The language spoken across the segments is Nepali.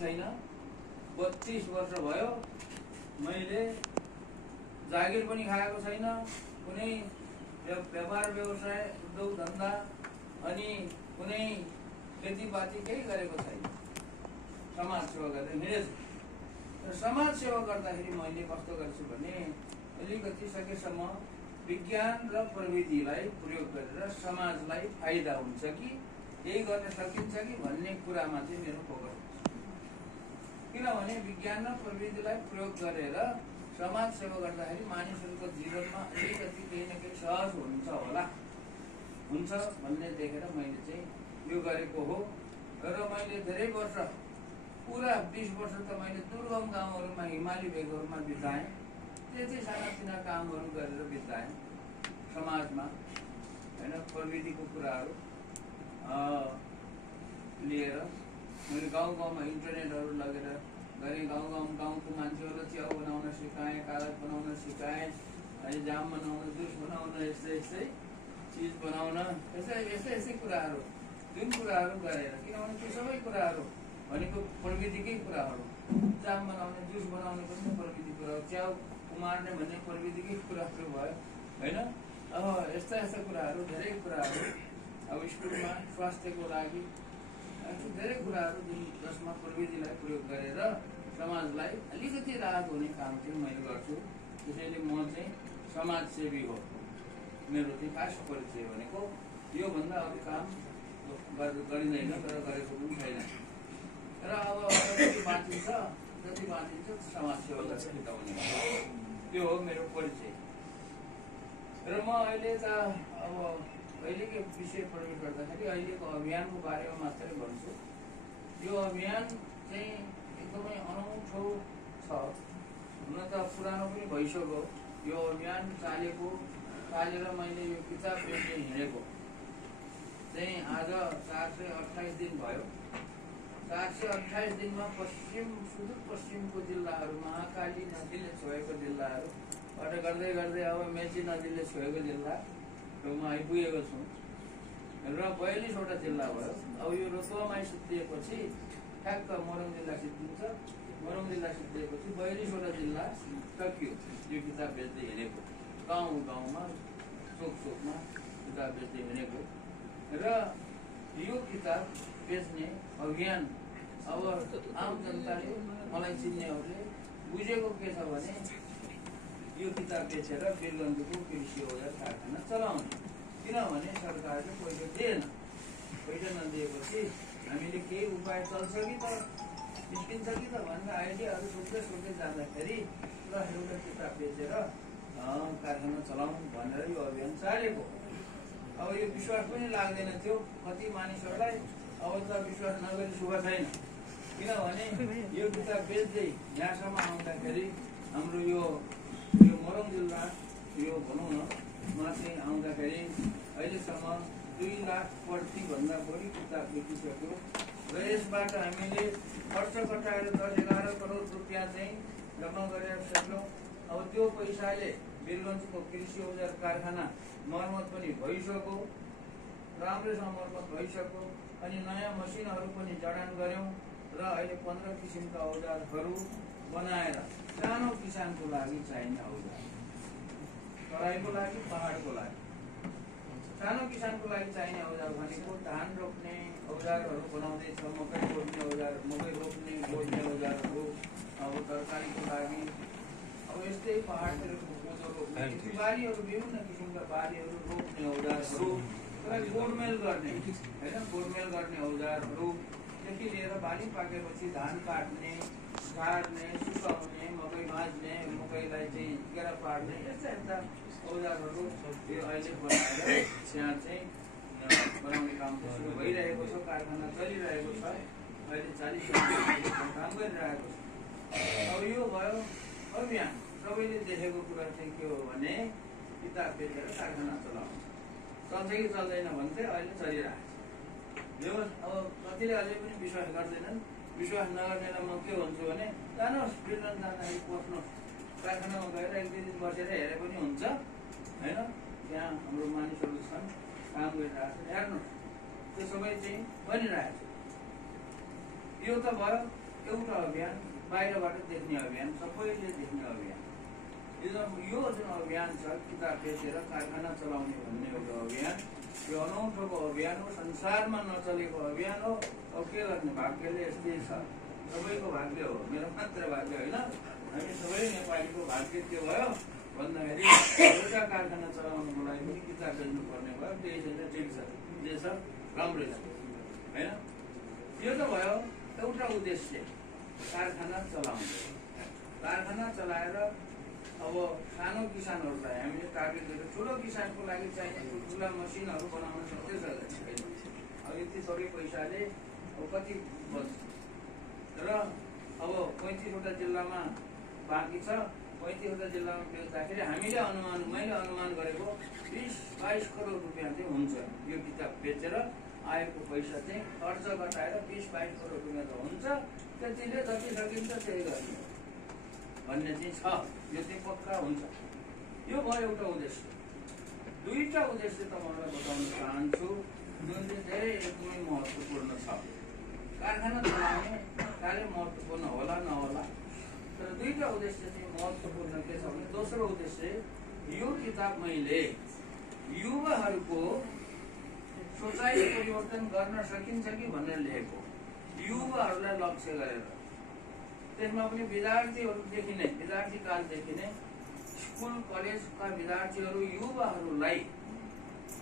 छैन। 32 वर्ष भयो मैले जागिर पनि खाएको छैन, कुनै व्यापार व्यवसाय उद्योग धन्दा अनि कुनै खेतीपाती केही गरेको छैन। समाज सेवा गर्दै हिँडेछु। र समाज सेवा गर्दाखेरि मैले कस्तो गर्छु भने अलिकति सकेसम्म विज्ञान र प्रविधिलाई प्रयोग गरेर समाजलाई फाइदा हुन्छ कि केही गर्न सकिन्छ कि भन्ने कुरामा चाहिँ मेरो फोकस हुन्छ। किनभने विज्ञान र प्रविधिलाई प्रयोग गरेर समाज सेवा गर्दाखेरि मानिसहरूको जीवनमा अलिकति केही न केही सहज हुन्छ भन्ने देखेर मैले चाहिँ यो गरेको हो। र मैले धेरै वर्ष, पुरा 20 वर्ष त मैले दुर्गम गाउँहरूमा हिमाली भेगहरूमा बिताएँ। त्यति सानातिना कामहरू गरेर बिताएँ समाजमा, होइन। प्रविधिको कुराहरू लिएर मैले गाउँ गाउँमा इन्टरनेटहरू लगेर गरेँ। गाउँको मान्छेहरूलाई च्याउ बनाउन सिकाएँ, कागज बनाउन सिकाएँ, अहिले जाम बनाउन, जुस बनाउन, यस्तै चिज बनाउन, यस्तै कुराहरू, जुन कुराहरू गरेर। किनभने त्यो सबै कुराहरू भनेको प्रविधिकै कुराहरू। जाम बनाउने, जुस बनाउने पनि प्रविधि कुरा हो, च्याउ उमार्ने भन्ने प्रविधिकै कुराहरू भयो, होइन। अब यस्ता कुराहरू, धेरै कुराहरू, अब स्कुलमा स्वास्थ्यको लागि धेरै कुराहरू जसमा प्रविधिलाई प्रयोग गरेर समाजलाई अलिकति राहत हुने काम चाहिँ मैले गर्छु। त्यसैले म चाहिँ समाजसेवी हो। मेरो चाहिँ खास परिचय भनेको योभन्दा अरू काम गरिँदैन, तर गरेको पनि छैन। र अब जति बाँचिन्छ समाज सेवा गरेर बिताउने, त्यो हो मेरो परिचय। र म अहिले त अब अहिलेको विषय प्रवेश गर्दाखेरि अहिलेको अभियानको बारेमा मात्रै भन्छु। यो अभियान चाहिँ एकदमै अनौठो छ। हुन त पुरानो पनि भइसक्यो। यो अभियान चालेर मैले यो किताब बेच्दै हिँडेको चाहिँ आज 428 दिन भयो। 428 दिनमा सुदूरपश्चिमको जिल्लाहरू, महाकाली नदीले छोएको जिल्लाहरूबाट गर्दै अब मेची नदीले छोएको जिल्लामा आइपुगेको छु। र 42वटा जिल्ला भयो। अब यो रोतुवामाई सिद्धिएपछि ठ्याक्क मोरङ जिल्ला सिद्धिन्छ। मोरङ जिल्ला सिद्धिएपछि 42वटा जिल्ला सकियो। यो किताब बेच्दै हिँडेको, गाउँमा चोकमा किताब बेच्दै हिँडेको। र यो किताब बेच्ने अभियान अब आम जनताले, मलाई चिन्नेहरूले बुझेको के छ भने यो किताब बेचेर वीरगन्जको कृषि औजार कारखाना चलाउने। किनभने सरकारले पैसा दिएन। पैसा नदिएपछि हामीले केही उपाय चल्छ कि त, निस्किन्छ कि त भनेर आइडियाहरू सोच्दै जाँदाखेरि ल एउटा किताब बेचेर कारखाना चलाउँ भनेर यो अभियान चालेको। अब यो विश्वास पनि लाग्दैन थियो कति मानिसहरूलाई। अब त विश्वास नगरी शुभ छैन। किनभने यो किताब बेच्दै यहाँसम्म आउँदाखेरि हाम्रो यो मोरङ जिल्ला, यो भनौँ न, मा चाहिँ आउँदाखेरि अहिलेसम्म 2 लाख प्रतिभन्दा बढी किताब बेचिसक्यो। र यसबाट हामीले खर्च कटाएर 10-11 करोड रुपियाँ चाहिँ जम्मा गरेर सक्यौँ। अब त्यो पैसाले वीरगन्जको कृषि औजार कारखाना मर्मत पनि भइसक्यो, राम्रोसँग मर्मत भइसक्यो। अनि नयाँ मसिनहरू पनि जडान गऱ्यौँ र अहिले 15 किसिमका औजारहरू बनाएर सानो किसानको लागि चाहिने औजार, तराईको लागि, पहाडको लागि, सानो किसानको लागि चाहिने औजार भनेको धान रोप्ने औजारहरू बनाउँदैछ, मकै रोप्ने औजार, मकै रोप्ने बोज्ने औजारहरू, अब तरकारीको लागि, अब यस्तै पहाडतिर कोदो रोप्ने, बारीहरू, विभिन्न किसिमका बारीहरू रोप्ने औजारहरू, गोडमेल गर्ने, होइन, गोडमेल गर्ने औजारहरूदेखि लिएर बाली पाकेपछि धान काट्ने, सार्ने, सुकाउने, मकै भाँच्ने, मकैलाई चाहिँ केरा पार्ने, यस्ता औजारहरू यो अहिले बनाएर यहाँ चाहिँ बनाउने काम सुरु भइरहेको छ। कारखाना चलिरहेको छ। अहिले 40 काम गरिरहेको छ। अब यो भयो अभियान। सबैले देखेको कुरा चाहिँ के हो भने किताब बेचेर कारखाना चलाउनु चल्छ कि चल्दैन भने चाहिँ अहिले चलिरहेको छ। यो अब कतिले अझै पनि विश्वास गर्दैनन्। विश्वास नगर्नेलाई म के भन्छु भने जानुहोस्, वीरगन्ज जाँदाखेरि बस्नुहोस्, कारखानामा गएर 1-2 दिन बसेर हेरे पनि हुन्छ, होइन। त्यहाँ हाम्रो मानिसहरू छन्, काम गरिरहेको छ, हेर्नुहोस्। त्यो सबै चाहिँ बनिरहेको छ। यो त भयो एउटा अभियान, बाहिरबाट देख्ने अभियान, सबैले देख्ने अभियान। यो जुन अभियान छ किताब बेचेर कारखाना चलाउने भन्ने एउटा अभियान, यो अनौठोको अभियान हो, संसारमा नचलेको अभियान हो। अब के गर्ने, भाग्यले यस्तै छ, सबैको भाग्य हो, मेरो मात्र भाग्य होइन। हामी सबै नेपालीको भाग्य के भयो भन्दाखेरि एउटा कारखाना चलाउनुको लागि पनि किताब बेच्नु पर्ने भयो। त्यही छैन, ठिक छ, जे छ राम्रै छ होइन। यो त भयो एउटा उद्देश्य, कारखाना चलाउने। कारखाना चलाएर अब सानो किसानहरूलाई हामीले टार्गेट गरेर ठुलो किसानको लागि चाहिने ठुल्ठुला मसिनहरू बनाउन सक्दैछ छैन। अब यति थोरै पैसाले अब कति बन्छ र अब 35वटा जिल्लामा बाँकी छ। 35वटा जिल्लामा बेच्दाखेरि हामीले मैले अनुमान गरेको 20-22 करोड रुपियाँ चाहिँ हुन्छ। यो किताब बेचेर आएको पैसा चाहिँ खर्च घटाएर 20-22 करोड रुपियाँ त हुन्छ। त्यतिले जति सकिन्छ त्यही गर्ने भन्ने चाहिँ छ, यो चाहिँ पक्का हुन्छ। यो भयो एउटा उद्देश्य। दुईटा उद्देश्य तपाईँलाई बताउन चाहन्छु जुन चाहिँ धेरै एकदमै महत्त्वपूर्ण छ। कारखाना चलाउने कार्य महत्त्वपूर्ण होला नहोला, तर दुईटा उद्देश्य चाहिँ महत्त्वपूर्ण के छ भने, दोस्रो उद्देश्य यो किताब मैले युवाहरूको सोचाइ परिवर्तन गर्न सकिन्छ कि भनेर लेखेको, युवाहरूलाई लक्ष्य गरेर। त्यसमा पनि विद्यार्थीहरूदेखि नै, विद्यार्थी कालदेखि नै स्कुल कलेजका विद्यार्थीहरू युवाहरूलाई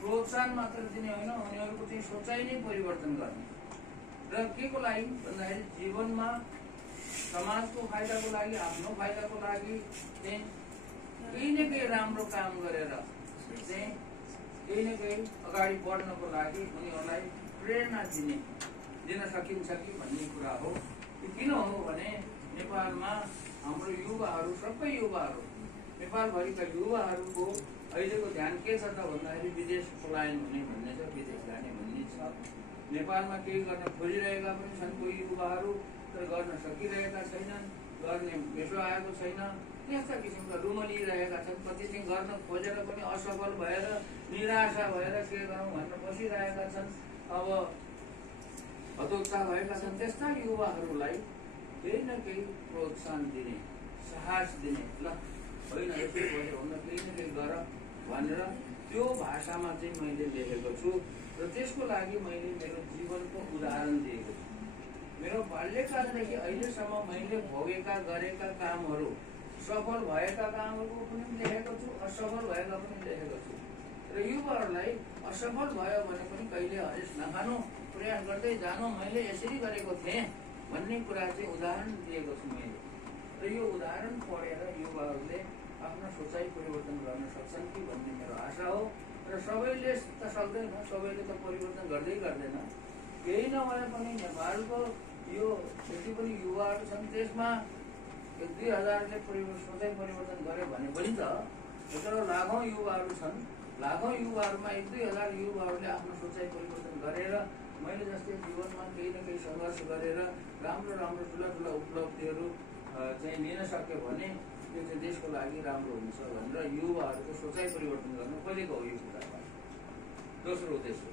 प्रोत्साहन मात्र दिने होइन, उनीहरूको चाहिँ सोचाइ नै परिवर्तन गर्ने। र के को लागि भन्दाखेरि जीवनमा समाजको फाइदाको लागि, आफ्नो फाइदाको लागि चाहिँ केही न केही राम्रो काम गरेर चाहिँ केही न केही अगाडि बढ्नको लागि उनीहरूलाई प्रेरणा दिन सकिन्छ कि भन्ने कुरा हो। किन हो भने नेपालमा हाम्रो युवाहरू, सबै युवाहरू, नेपालभरिका युवाहरूको अहिलेको ध्यान के छ त भन्दाखेरि विदेश पलायन हुने भन्ने छ, विदेश जाने भन्ने छ। नेपालमा केही गर्न खोजिरहेका पनि छन् कोही युवाहरू, तर गर्न सकिरहेका छैनन्, गर्ने भेटो आएको छैन। यस्ता किसिमका रुमलिरहेका छन्। कति चाहिँ गर्न खोजेर पनि असफल भएर निराशा भएर के गरौँ भनेर बसिरहेका छन्। अब हतोत्साह भएका छन्। त्यस्ता युवाहरूलाई केही न केही प्रोत्साहन दिने, साहस दिने, ल होइन यसो भयो हुन केही न केही गर भनेर त्यो भाषामा चाहिँ मैले लेखेको छु। र त्यसको लागि मैले मेरो जीवनको उदाहरण दिएको छु। मेरो बाल्यकालदेखि अहिलेसम्म मैले भोगेका गरेका कामहरू, सफल भएका कामहरूको पनि लेखेको छु, असफल भएका पनि लेखेको छु। र युवाहरूलाई असफल भयो भने पनि कहिले हरेस नखानु, प्रयास गर्दै जानु, मैले यसरी गरेको थिएँ भन्ने कुरा चाहिँ उदाहरण दिएको छु मैले। र यो उदाहरण पढेर युवाहरूले आफ्नो सोचाइ परिवर्तन गर्न सक्छन् कि भन्ने मेरो आशा हो। र सबैले त सक्दैन, सबैले त परिवर्तन गर्दैन। केही नभए पनि नेपालको यो जति पनि युवाहरू छन् त्यसमा 1-2 हजारले सोचाइ परिवर्तन गर्यो भने पनि त यत्रो लाखौँ युवाहरू छन्। लाखौँ युवाहरूमा 1-2 हजार युवाहरूले आफ्नो सोचाइ परिवर्तन गरेर मैले जस्तै जीवनमा केही न केही सङ्घर्ष गरेर राम्रो ठुला उपलब्धिहरू चाहिँ लिन सक्यो भने त्यो चाहिँ देशको लागि राम्रो हुन्छ भनेर युवाहरूको सोचाइ परिवर्तन गर्न खोजेको हो यो कुरामा। दोस्रो उद्देश्य।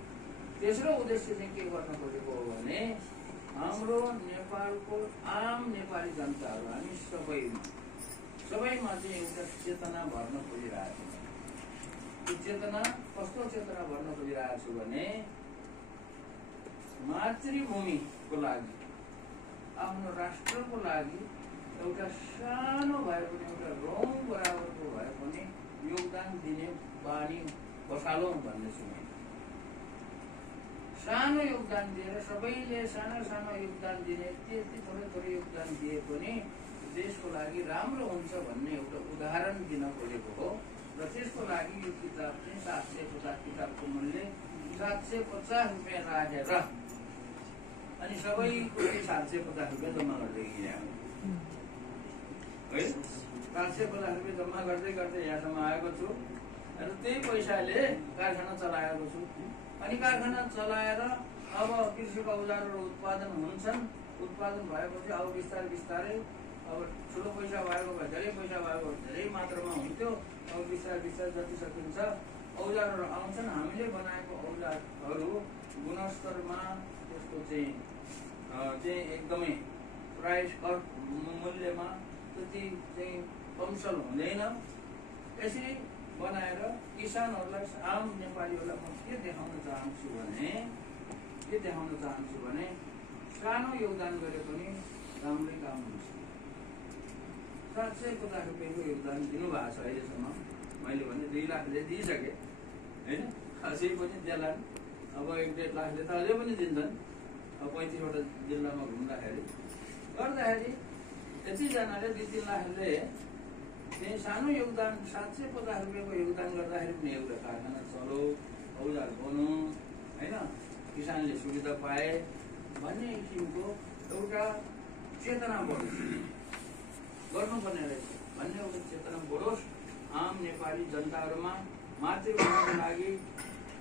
तेस्रो उद्देश्य चाहिँ के गर्न खोजेको हो भने हाम्रो नेपालको आम नेपाली जनताहरू, हामी सबैमा चाहिँ एउटा चेतना भर्न खोजिरहेको छ। त्यो चेतना कस्तो चेतना भर्न खोजिरहेको छु भने मातृभूमिको लागि, आफ्नो राष्ट्रको लागि एउटा सानो भए पनि, एउटा रौँ बराबरको भए पनि योगदान दिने बानी बसालौँ भन्दैछु मैले। सानो योगदान दिएर सबैले सानो योगदान दिने, त्यति थोरै योगदान दिए पनि देशको लागि राम्रो हुन्छ भन्ने एउटा उदाहरण दिन खोजेको हो। र त्यसको लागि यो किताब चाहिँ 750, किताबको मूल्य 750 रुपियाँ राखेर अनि सबैको 750 रुपियाँ जम्मा गर्दै गएको है। 750 रुपियाँ जम्मा गर्दै यहाँसम्म आएको छु। र त्यही पैसाले कारखाना चलाएको छु। अनि कारखाना चलाएर अब कृषिका औजारहरू उत्पादन हुन्छन्। उत्पादन भएपछि अब बिस्तारै अब ठुलो पैसा भएको भए, धेरै पैसा भएको धेरै मात्रामा हुन्थ्यो। अब बिस्तारै जति सकिन्छ औजारहरू आउँछन्। हामीले बनाएको औजारहरू गुणस्तरमा त्यसको चाहिँ एकदमै प्राइस मूल्यमा त्यति चाहिँ कमसल हुँदैन। यसरी बनाएर किसानहरूलाई आम नेपालीहरूलाई म के देखाउन चाहन्छु भने सानो योगदान गरे पनि राम्रै काम हुन्छ। 750 रुपियाँको योगदान दिनुभएको छ अहिलेसम्म। मैले भने 2 लाखले दिइसकेँ होइन, खासै पनि देलान्। अब 1-1.5 लाखले त अझै पनि दिन्छन्। अब 35वटा जिल्लामा घुम्दाखेरि गर्दाखेरि यतिजनाले 2-3 लाखले चाहिँ सानो योगदान 750 रुपियाँको योगदान गर्दाखेरि पनि एउटा कारखाना चलो, औजार बनो होइन, किसानले सुविधा पाए भन्ने किसिमको एउटा चेतना बढोस्, गर्नुपर्ने रहेछ भन्ने एउटा चेतना बढोस्। आम नेपाली जनताहरूमा मातृभाषाको लागि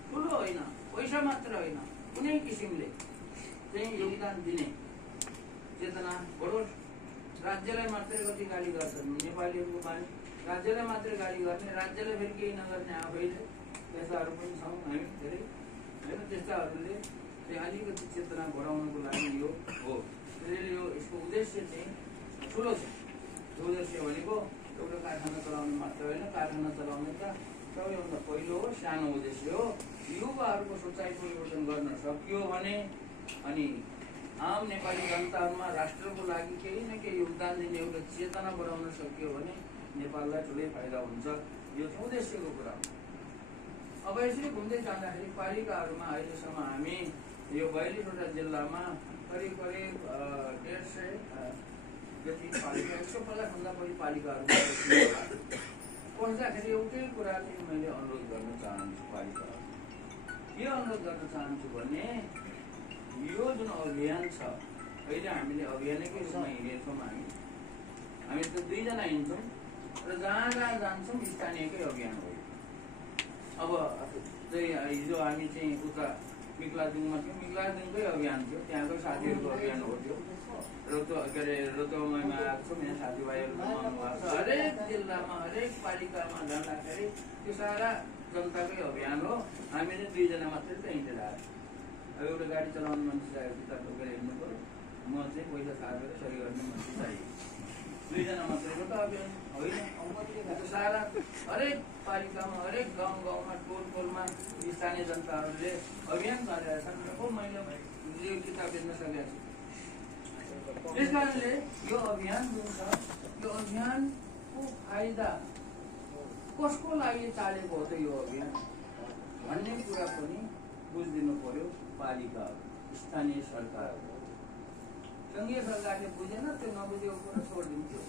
ठुलो होइन, पैसा मात्र होइन, कुनै किसिमले चाहिँ योगदान दिने चेतना बढोस्। राज्यलाई मात्रै कति गाली गर्छन् नेपालीहरूको बानी, राज्यलाई मात्रै गाली गर्ने, राज्यलाई फेरि केही नगर्ने आफैले, त्यस्ताहरू पनि छौँ हामी धेरै होइन। त्यस्ताहरूले चाहिँ अलिकति चेतना बढाउनको लागि यो हो। त्यसैले यो यसको उद्देश्य चाहिँ ठुलो छ। त्यो उद्देश्य भनेको एउटा कारखाना चलाउनु मात्र होइन, कारखाना चलाउने त सबैभन्दा पहिलो हो, सानो उद्देश्य हो। युवाहरूको सोचाइ परिवर्तन गर्न सकियो भने अनि आम नेपाली जनताहरूमा राष्ट्रको लागि केही न केही योगदान दिने एउटा चेतना बढाउन सकियो भने नेपाललाई ठुलै फाइदा हुन्छ। यो चाहिँ उद्देश्यको कुरा हो। अब यसरी घुम्दै जाँदाखेरि पालिकाहरूमा अहिलेसम्म हामी यो 42वटा जिल्लामा करिब 150 जति पालिका, 150भन्दा बढी पालिकाहरू पस्दाखेरि एउटै कुरा चाहिँ मैले अनुरोध गर्न चाहन्छु। पालिकाहरू के अनुरोध गर्न चाहन्छु भने यो जुन अभियान छ, अहिले हामीले अभियानकै रूपमा हिँडेछौँ। हामी त 2 जना हिँड्छौँ र जहाँ जहाँ जान्छौँ स्थानीयकै अभियान हो। अब चाहिँ हिजो हामी चाहिँ उता मिक्लाजुङमा थियौँ, मिक्लाजुङकै अभियान थियो, त्यहाँको साथीहरूको अभियान हो त्यो। रोतोमैमा आएको छौँ, यहाँ साथीभाइहरू आउनु भएको छ। हरेक जिल्लामा हरेक पालिकामा जाँदाखेरि त्यो सारा जनताकै अभियान हो। हामीले 2 जना मात्रै त हिँडेर आएको। अब एउटा गाडी चलाउने मान्छे चाहियो, किताब बोकेर हिँड्नु पऱ्यो, म चाहिँ पैसा सारेर सही गर्ने मान्छे चाहियो। 2 जना मात्रैको त अभियान होइन। त्यो सारा हरेक पालिकामा, हरेक गाउँमा, टोलमा स्थानीय जनताहरूले अभियान गरेका छन्। मैले यो किताब बेच्न सकेको छु। त्यस कारणले यो अभियान जुन छ, यो अभियानको फाइदा कसको लागि चालेको हो त यो अभियान भन्ने कुरा पनि बुझिदिनु पर्यो। पालिकाहरू, स्थानीय सरकार, सङ्घीय सरकारले बुझेन, त्यो नबुझेको कुरा छोडिदिन्थ्यो,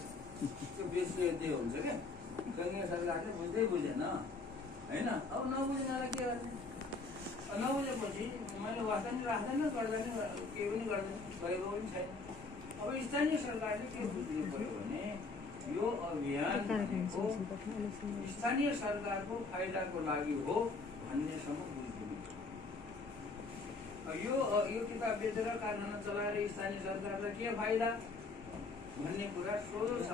त्यो बेसुधै हुन्छ क्या। सङ्घीय सरकारले बुझेन होइन। अब नबुझ्नेलाई के गर्ने? नबुझेपछि मैले वास्ता नि राख्दैन, गर्दैन, केही पनि गर्दैन, गरेको पनि छैन। अब स्थानीय सरकारले के बुझिदिनु पर्यो भने यो अभियान भनेको स्थानीय सरकारको फाइदाको लागि हो भन्नेसम्म बुझिदिनु। यो किताब बेचेर कारखाना चलाएर स्थानीय सरकारलाई के फाइदा भन्ने कुरा सोझो छ।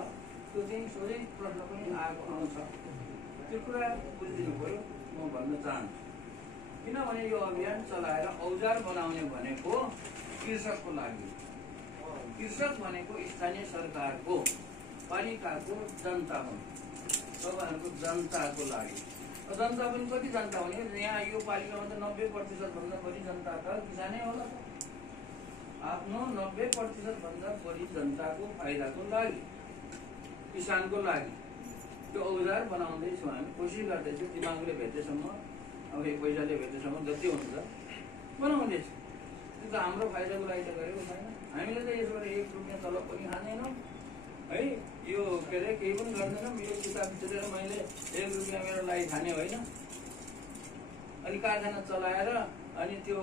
त्यो चाहिँ सोझै प्रश्न पनि आउँछ। त्यो कुरा बुझिदिनु पर्यो म भन्न चाहन्छु। किनभने यो अभियान चलाएर औजार बनाउने भनेको कृषकको लागि, कृषक भनेको स्थानीय सरकारको, पालिकाको जनता हो, तपाईँहरूको जनताको लागि। जनता पनि कति जनता भने यहाँ यो पालिकामा त 90% भन्दा बढी जनता त किसानै होला। आफ्नो 90% भन्दा बढी जनताको फाइदाको लागि, किसानको लागि त्यो औजार बनाउँदैछौँ हामी, कोसिस गर्दैछौँ दिमागले भेटेसम्म, अब एक पैसाले भेटेसम्म जति हुन्छ बनाउँदैछौँ। त्यो त हाम्रो फाइदाको लागि त गरेको छैन। हामीले त यसबाट 1 रुपियाँ तलब पनि खाँदैनौँ है, यो के अरे केही पनि गर्दैनौँ। यो किताब बेचेर मैले 1 रुपियाँ मेरो लागि खाने होइन। अनि कारखाना चलाएर अनि त्यो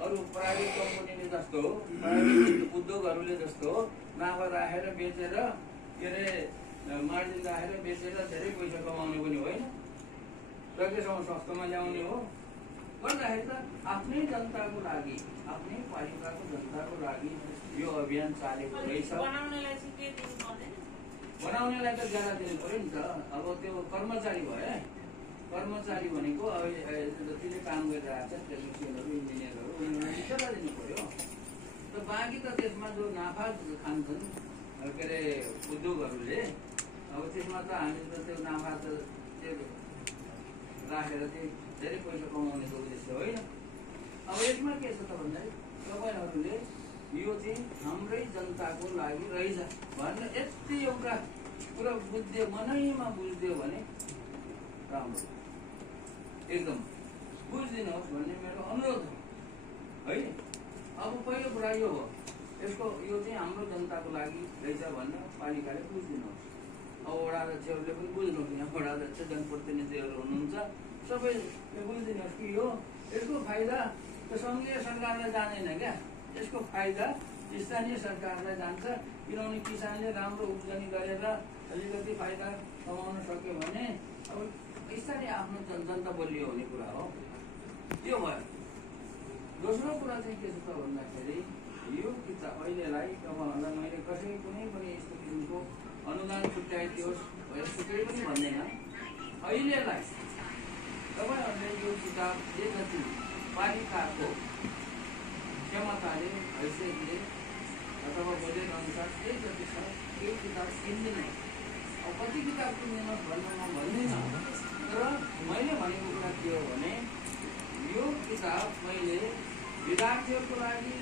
अरू प्राइभेट कम्पनीले जस्तो हो, प्राइभेट उद्योगहरूले जस्तो हो, नाफा राखेर बेचेर के अरे मार्जिन राखेर बेचेर धेरै पैसा कमाउने पनि होइन, सकेसम्म सस्तोमा ल्याउने हो। गर्दाखेरि त आफ्नै जनताको लागि, आफ्नै पालिकाको जनताको लागि यो अभियान चालेको रहेछ। बनाउनेलाई त ज्यादा दिनु पऱ्यो नि त। अब त्यो कर्मचारी भयो, कर्मचारी भनेको अब जतिले काम गरिरहेको छ टेक्निसियनहरू, इन्जिनियरहरू, उनीहरूलाई ज्यादा दिनु पऱ्यो। त बाँकी त त्यसमा जो नाफा खान्छन् के अरे उद्योगहरूले, अब त्यसमा त हामीले त त्यो नाफा त त्यो राखेर चाहिँ धेरै पैसा कमाउनेको उद्देश्य होइन। अब यसमा के छ त भन्दाखेरि तपाईँहरूले यो चाहिँ हाम्रै जनताको लागि रहेछ भनेर यति एउटा कुरा बुझ्यो, मनैमा बुझ्दियो भने राम्रो, एकदम बुझिदिनुहोस् भन्ने मेरो अनुरोध हो है। अब पहिलो कुरा यो हो, यसको यो चाहिँ हाम्रो जनताको लागि रहेछ भनेर पालिकाले बुझिदिनुहोस्। अब वडा अध्यक्षहरूले पनि बुझ्नुहोस्, यहाँ वडा अध्यक्ष जनप्रतिनिधिहरू हुनुहुन्छ, सबैले बुझिदिनुहोस् कि यो यसको फाइदा त सङ्घीय सरकारलाई जाँदैन क्या, यसको फाइदा स्थानीय सरकारलाई जान्छ। किनभने किसानले राम्रो उब्जनी गरेर अलिकति फाइदा कमाउन सक्यो भने अब स्थानीय आफ्नो जनता बलियो हुने कुरा हो। यो भयो। दोस्रो कुरा चाहिँ के छ त भन्दाखेरि यो किताब अहिलेलाई तपाईँहरूलाई मैले कसै कुनै पनि यस्तो किसिमको अनुदान छुट्याइदियोस् यस्तो केही पनि भन्दैन। अहिलेलाई तपाईँहरूले यो किताबले जति पालिकाको क्षमताले हैसियतले अथवा बजेट अनुसार त्यही जति छ त्यो किताब किन्दिनँ। अब कति किताब किन्दिनँ भन्नु म भन्दिनँ, तर मैले भनेको कुरा के हो भने यो किताब मैले विद्यार्थीहरूको लागि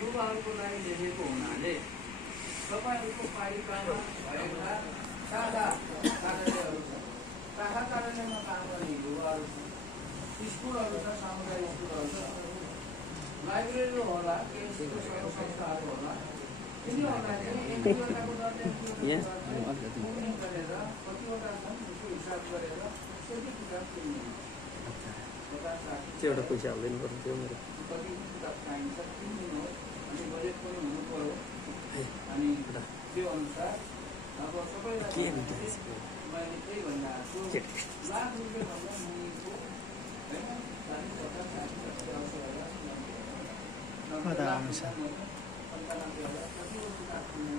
युवाहरूको लागि लेखेको हुनाले तपाईँहरूको पालिकामा भएका साझा कार्यालयहरू छ, शाखा कार्यालयमा काम गर्ने युवाहरू छ, स्कुलहरू छ, सामुदायिक स्कुलहरू छ, लाइब्रेरी होला, केही संस्थाहरू होला, तिनीहरूलाई चाहिँ गरेर कतिवटा छन् त्यसको हिसाब गरेर कति किताब किन्ने एउटा पैसा हाल्दैन पर्थ्यो मेरो कति किताब चाहिन्छ किनिदिनुहोस्। अनि बजेट पनि हुनु पर्यो, अनि त्यो अनुसार अब सबैलाई मैले त्यही भनिरहेको छु, लाख रुपियाँभन्दा मुनिको होइन 40-50-60-70-80,000 कतिवटा किताब किन्नु